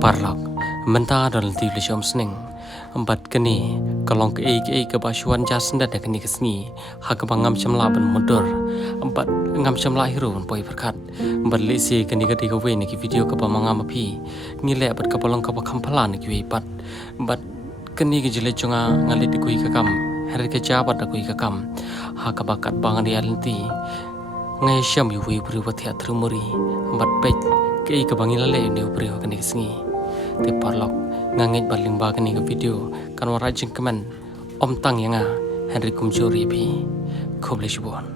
Parlak mentah dalam ti lishom sning empat keni kalong ke basuan jas nda keni kesni hak bangam chamla ban motor empat ngam chamla hero ban poi berkat empat lesi keni ke tiga we ni video ke pamangam api ngile bat kapalong ke kampala ni ki pat empat keni ke jele chunga ngali di kui ke kam hari ke jabat da kui ke kam hak bakat bangan di alenti ngai syam yu we bri wa thia thrumuri empat pek ke bangila le ni bri wa keni kesni ti parlak ngangit baling bagan ni ke video kan warajin kemen om tang yang Henry kumjuri pi koblish bon